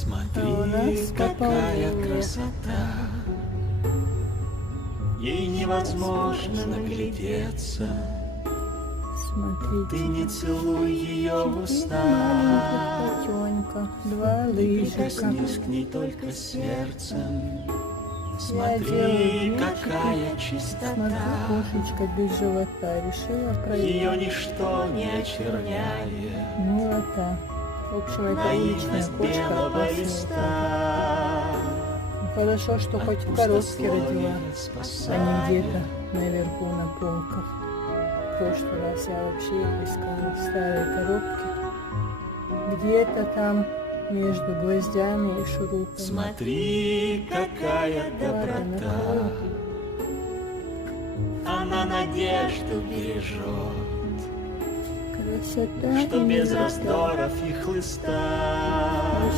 Смотри, какая красота, ей невозможно наглядеться. Смотрите, Ты не целуй ее в уста, котенка, два ты лыжика. прикоснись к ней только сердцем. Я Смотри, делаю какая Смотри, чистота, кошечка без живота решила проверить. ее ничто не очерняет. Милота. В общем, это уличная Наивность кошка белого опасная. листа Ну, хорошо, что хоть в коробке родила, а не спасает. где-то наверху на полках. В прошлый раз я вообще их искала в старой коробке. Где-то там между гвоздями и шурупами. Смотри, какая Ладно, доброта, накрою. она надежду бережет, Красота что и без милота. раздоров и хлыста